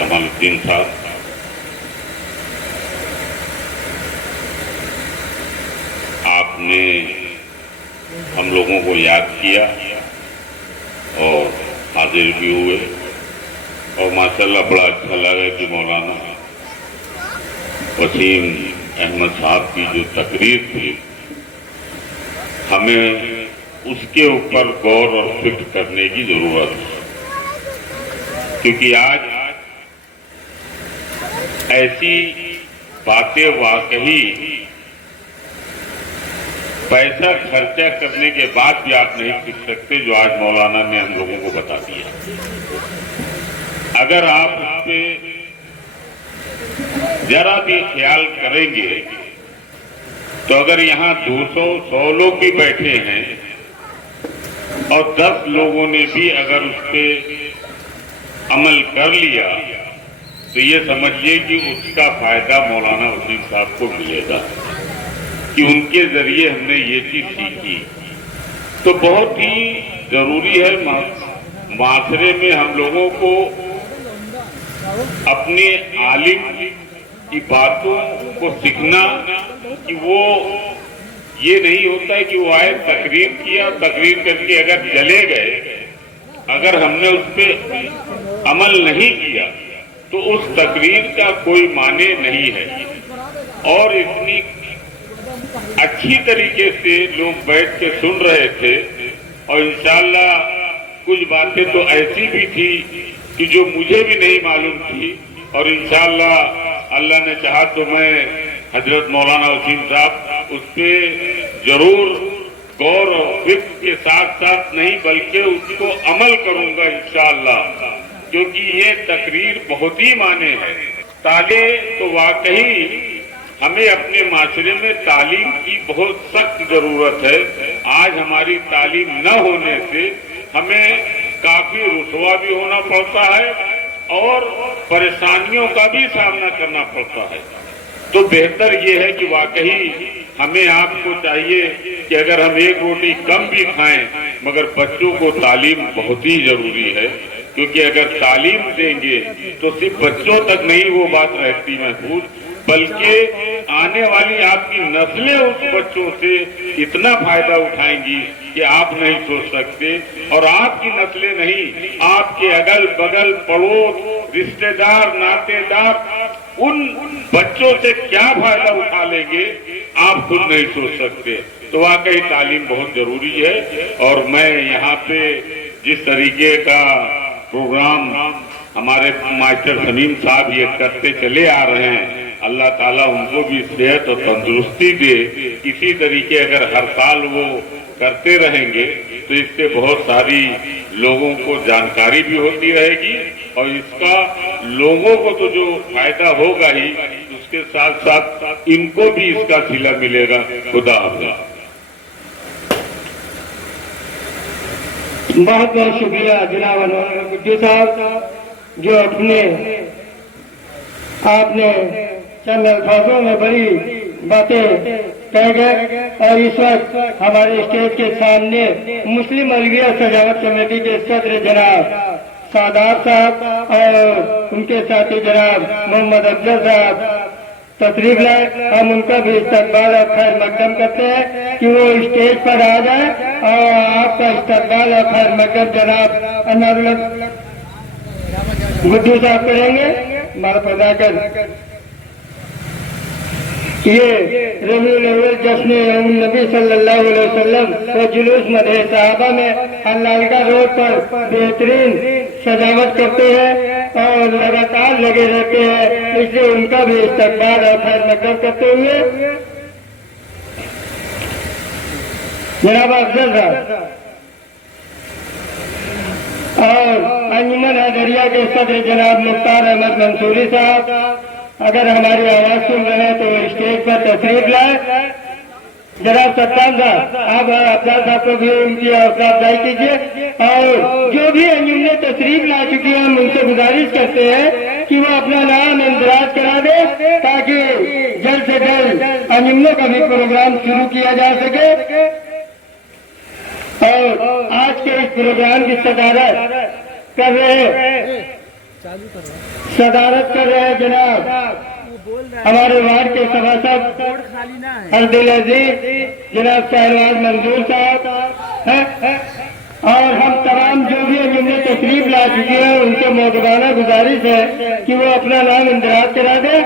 کمال الدین صاحب، آپ نے ہم لوگوں کو یاد کیا اور حاضر بھی ہوئے، اور ماشاءاللہ بڑا اچھا لگا کہ مولانا وسیم احمد صاحب کی جو تقریر تھی، ہمیں اس کے اوپر غور اور فکر کرنے کی ضرورت ہے، کیونکہ آج ایسی باتیں واقعی پیسہ خرچہ کرنے کے بعد بھی آپ نہیں سیکھ سکتے جو آج مولانا نے ہم لوگوں کو بتا دیا۔ اگر آپ اس پہ ذرا بھی خیال کریں گے تو اگر یہاں 200 لوگ بھی بیٹھے ہیں اور 10 لوگوں نے بھی اگر اس پہ عمل کر لیا تو یہ سمجھیے کہ اس کا فائدہ مولانا وسیم صاحب کو ملے گا، کہ ان کے ذریعے ہم نے یہ چیز سیکھی۔ تو بہت ہی ضروری ہے معاشرے میں ہم لوگوں کو اپنے عالم کی باتوں کو سیکھنا، کہ وہ یہ نہیں ہوتا ہے کہ وہ آئے تقریر کیا، تقریر کر کے اگر چلے گئے، اگر ہم نے اس پہ عمل نہیں کیا تو اس تقریر کا کوئی معنی نہیں ہے۔ اور اتنی اچھی طریقے سے لوگ بیٹھ کے سن رہے تھے، اور انشاءاللہ کچھ باتیں تو ایسی بھی تھی کہ جو مجھے بھی نہیں معلوم تھی، اور انشاءاللہ اللہ نے چاہا تو میں حضرت مولانا وسیم صاحب اس پہ ضرور غور و فکر کے ساتھ ساتھ نہیں بلکہ اس کو عمل کروں گا انشاءاللہ، کیونکہ یہ تقریر بہت ہی معنی ہے۔ تعلیم تو واقعی ہمیں اپنے معاشرے میں تعلیم کی بہت سخت ضرورت ہے۔ آج ہماری تعلیم نہ ہونے سے ہمیں کافی رسوا بھی ہونا پڑتا ہے اور پریشانیوں کا بھی سامنا کرنا پڑتا ہے۔ تو بہتر یہ ہے کہ واقعی ہمیں آپ کو چاہیے کہ اگر ہم ایک روٹی کم بھی کھائیں مگر بچوں کو تعلیم بہت ہی ضروری ہے، کیونکہ اگر تعلیم دیں گے تو صرف بچوں تک نہیں وہ بات رہتی محفوظ، بلکہ آنے والی آپ کی نسلیں اس بچوں سے اتنا فائدہ اٹھائیں گی کہ آپ نہیں سوچ سکتے، اور آپ کی نسلیں نہیں، آپ کے اگل بگل پڑوس رشتہ دار ناطے دار ان بچوں سے کیا فائدہ اٹھا لیں گے آپ خود نہیں سوچ سکتے۔ تو واقعی تعلیم بہت ضروری ہے، اور میں یہاں پہ جس طریقے کا پروگرام ہمارے ماسٹر سمیم صاحب یہ کرتے چلے آ رہے ہیں، اللہ تعالیٰ ان کو بھی صحت اور تندرستی دے، اسی طریقے اگر ہر سال وہ کرتے رہیں گے تو اس سے بہت ساری لوگوں کو جانکاری بھی ہوتی رہے گی، اور اس کا لوگوں کو تو جو فائدہ ہوگا ہی، اس کے ساتھ ساتھ ان کو بھی اس کا صلہ ملے گا۔ خدا حافظ۔ بہت بہت شکریہ جناب انور گڈو صاحب، جو آپ نے چند الفاظوں میں بڑی باتیں کہہ گئے، اور اس وقت ہمارے اسٹیج کے سامنے مسلم عربیہ سجاوٹ کمیٹی کے صدر جناب سادات صاحب اور ان کے ساتھی جناب محمد افضل صاحب تشریف لائے۔ ہم ان کا بھی استقبال اور خیر مقدم کرتے ہیں کہ وہ اسٹیج پر آ جائیں، اور آپ کا استقبال اور خیر مقدم جناب انور گڈو صاحب کریں گے۔ ہمارا پیدا کر یہ ربیع الاول جشن یوم النبی صلی اللہ علیہ وسلم کو جلوس مدح صحابہ میں اللالگاہ روڈ پر بہترین سجاوٹ کرتے ہیں اور لگاتار لگے رہتے ہیں، اس لیے ان کا بھی استقبال اور خیر مقدم کرتے ہوئے جناب افضل صاحب اور انجمن حیدریہ کے صدر جناب مختار احمد منصوری صاحب اگر ہماری آواز سن رہے ہیں تو اسٹیج پر تشریف لائے۔ جناب ستار صاحب آپ افضل صاحب کو بھی ان کی حوصلہ افزائی کیجیے، اور جو بھی انجمن تشریف لا چکی ہیں ہم ان سے گزارش کرتے ہیں کہ وہ اپنا نام اندراج کرا دے تاکہ جلد سے جلد انجمنوں کا بھی پروگرام شروع کیا جا سکے۔ اور آج کے اس پروگرام کی صدارت کر رہے صدارت کر رہے ہیں جناب ہمارے وارڈ کے سبھاسد عبد العزیز جناب شہرواز منظور صاحب ہیں، اور ہم تمام جو بھی جن نے تشریف لا چکی ہیں ان سے مؤدبانہ گزارش ہے کہ وہ اپنا نام اندراج کرا دیں